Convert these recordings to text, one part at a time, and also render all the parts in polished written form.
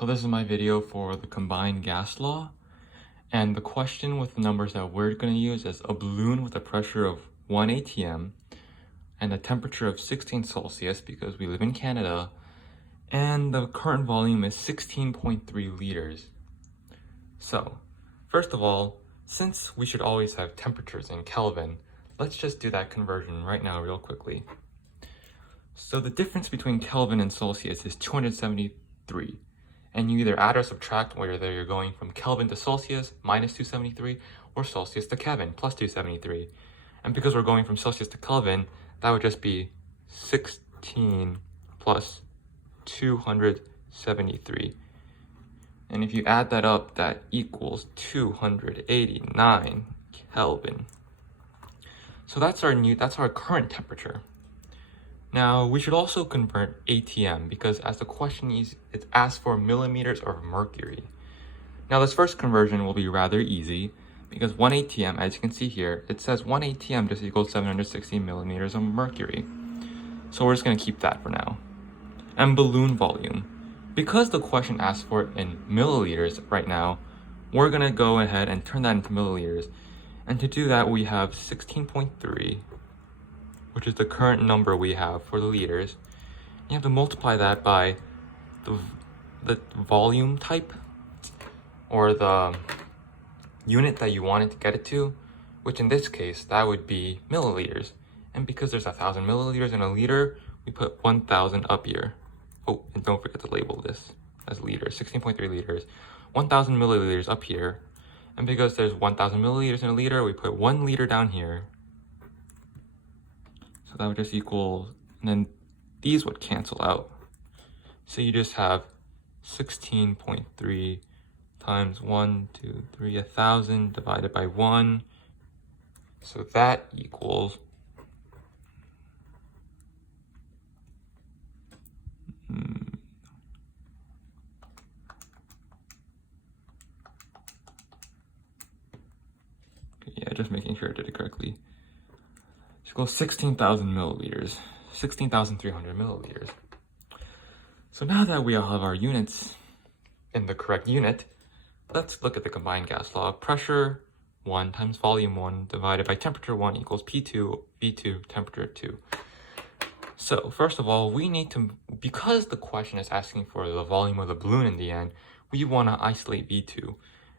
So this is my video for the combined gas law. And the question with the numbers that we're going to use is a balloon with a pressure of 1 atm and a temperature of 16 Celsius because we live in Canada, and the current volume is 16.3 liters. So, first of all, since we should always have temperatures in Kelvin, let's just do that conversion right now real quickly. So the difference between Kelvin and Celsius is 273. And you either add or subtract whether you're going from Kelvin to Celsius, minus 273, or Celsius to Kelvin, plus 273. And because we're going from Celsius to Kelvin, that would just be 16 plus 273. And if you add that up, that equals 289 Kelvin. So that's our current temperature. Now, we should also convert ATM because as the question is, it asks for millimeters of mercury. Now, this first conversion will be rather easy because 1 ATM, as you can see here, it says 1 ATM just equals 760 millimeters of mercury. So we're just going to keep that for now. And balloon volume. Because the question asks for it in milliliters right now, we're going to go ahead and turn that into milliliters. And to do that, we have 16.3. which is the current number we have for the liters. You have to multiply that by the volume type, or the unit that you wanted to get it to, which in this case, that would be milliliters. And because there's 1,000 milliliters in a liter, we put 1,000 up here. Oh, and don't forget to label this as liters, 16.3 liters. 1,000 milliliters up here. And because there's 1,000 milliliters in a liter, we put 1 liter down here. So that would just equal, and then these would cancel out. So you just have 16.3 times 1, 2, 3, 1,000 divided by 1. So that equals just making sure I did it correctly. It equals 16,000 milliliters, 16,300 milliliters. So now that we all have our units in the correct unit, let's look at the combined gas law. Pressure 1 times volume 1 divided by temperature 1 equals P2, V2, temperature 2. So first of all, we need to, because the question is asking for the volume of the balloon in the end, we want to isolate V2.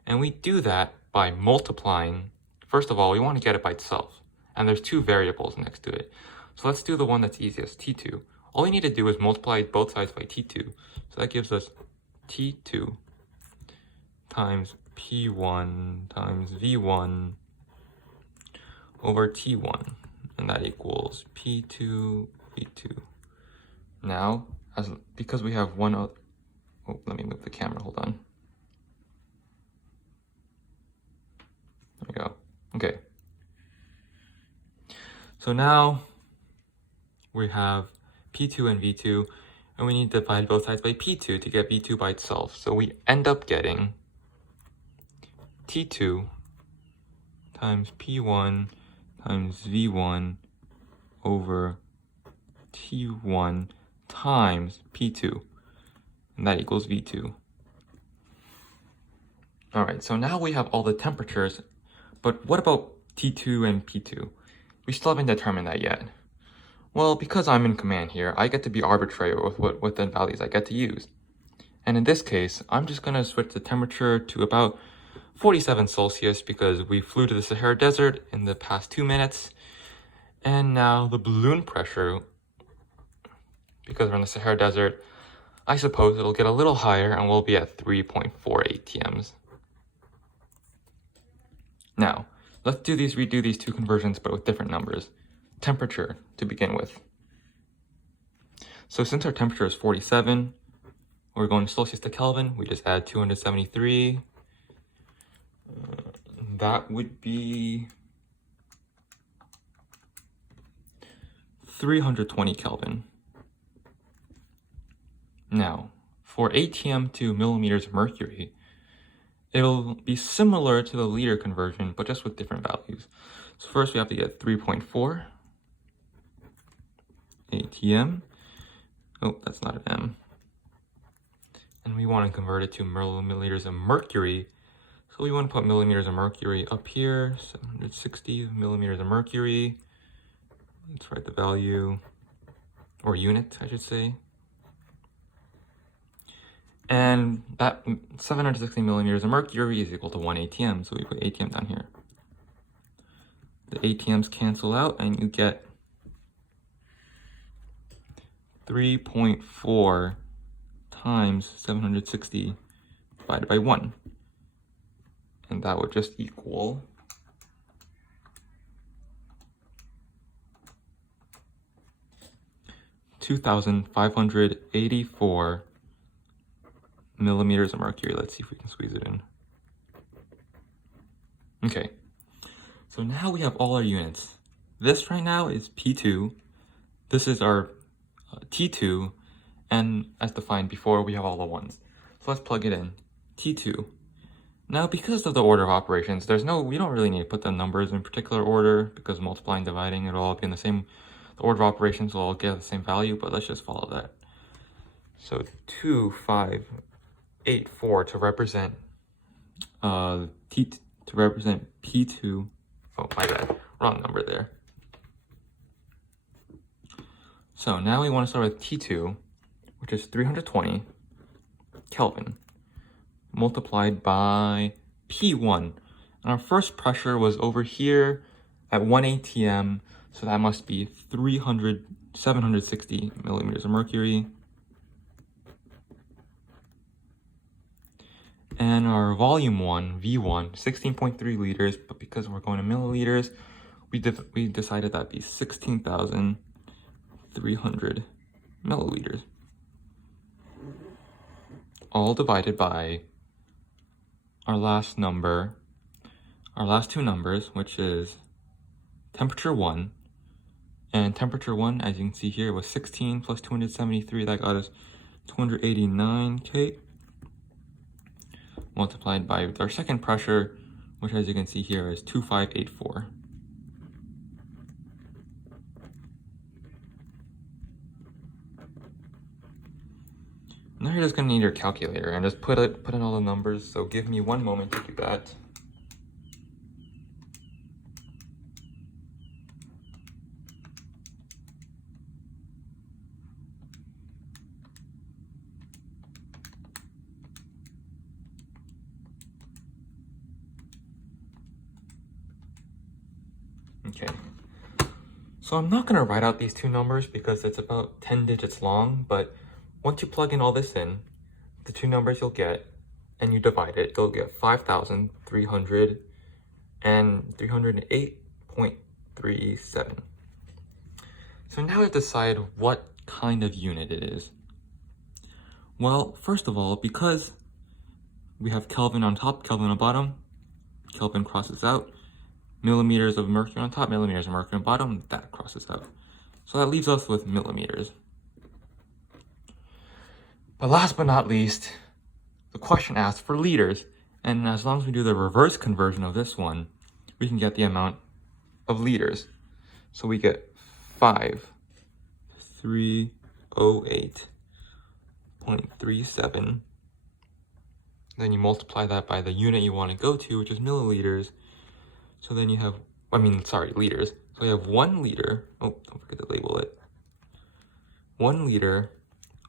And we do that by multiplying. First of all, we want to get it by itself. And there's two variables next to it. So let's do the one that's easiest, T2. All we need to do is multiply both sides by T2. So that gives us T2 times P1 times V1 over T1. And that equals P2, V2. Now, because we have one other, oh, let me move the camera, hold on. There we go. Okay. So now we have P2 and V2, and we need to divide both sides by P2 to get V2 by itself. So we end up getting T2 times P1 times V1 over T1 times P2, and that equals V2. All right, so now we have all the temperatures, but what about T2 and P2? We still haven't determined that yet. Well, because I'm in command here, I get to be arbitrary with the values I get to use. And in this case, I'm just going to switch the temperature to about 47 Celsius because we flew to the Sahara Desert in the past 2 minutes. And now the balloon pressure, because we're in the Sahara Desert, I suppose it'll get a little higher and we'll be at 3.4 ATMs. Now, let's redo these two conversions, but with different numbers. Temperature to begin with. So since our temperature is 47, we're going Celsius to Kelvin, we just add 273. That would be 320 Kelvin. Now, for ATM to millimeters of mercury, it'll be similar to the liter conversion, but just with different values. So first we have to get 3.4 ATM. Oh, that's not an M. and we want to convert it to milliliters of mercury. So we want to put millimeters of mercury up here, 760 millimeters of mercury. Let's write the value, or unit, I should say. And that 760 millimeters of mercury is equal to 1 ATM, so we put ATM down here. The ATMs cancel out, and you get 3.4 times 760 divided by 1. And that would just equal 2,584 millimeters of mercury. Let's see if we can squeeze it in. Okay, so now we have all our units. This right now is P2. This is our T2, and as defined before, we have all the ones. So let's plug it in. T2. Now, because of the order of operations, we don't really need to put the numbers in particular order, because multiplying, dividing, it'll all be in the same, the order of operations will all get the same value, but let's just follow that. So 2,584 to represent P2. Oh, my bad, wrong number there. So now we want to start with T2, which is 320 Kelvin, multiplied by P1. And our first pressure was over here at 1 ATM, so that must be 760 millimeters of mercury. And our volume 1, V1, 16.3 liters, but because we're going to milliliters, we decided that'd be 16,300 milliliters. All divided by our last number, our last two numbers, which is temperature 1. And temperature 1, as you can see here, was 16 plus 273. That got us 289 K. Multiplied by our second pressure, which as you can see here is 2,584. Now you're just going to need your calculator and just put in all the numbers, so give me one moment to do that. Okay, so I'm not going to write out these two numbers because it's about 10 digits long, but once you plug in all this in, the two numbers you'll get, and you divide it, you'll get 5,300 and 308.37. So now we have to decide what kind of unit it is. Well, first of all, because we have Kelvin on top, Kelvin on bottom, Kelvin crosses out, millimeters of mercury on top, millimeters of mercury on bottom, that crosses out. So that leaves us with millimeters. But last but not least, the question asks for liters. And as long as we do the reverse conversion of this one, we can get the amount of liters. So we get 5,308.37. Then you multiply that by the unit you want to go to, which is milliliters. So then you have, liters. So you have 1 liter. Oh, don't forget to label it. 1 liter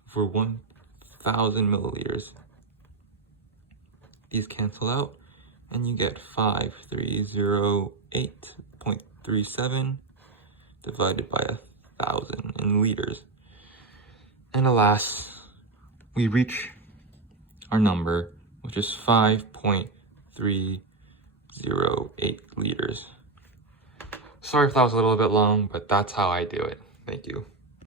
for 1,000 milliliters. These cancel out, and you get 5,308.37 divided by 1,000 in liters. And alas, we reach our number, which is 5.308 liters. Sorry if that was a little bit long, but that's how I do it. Thank you.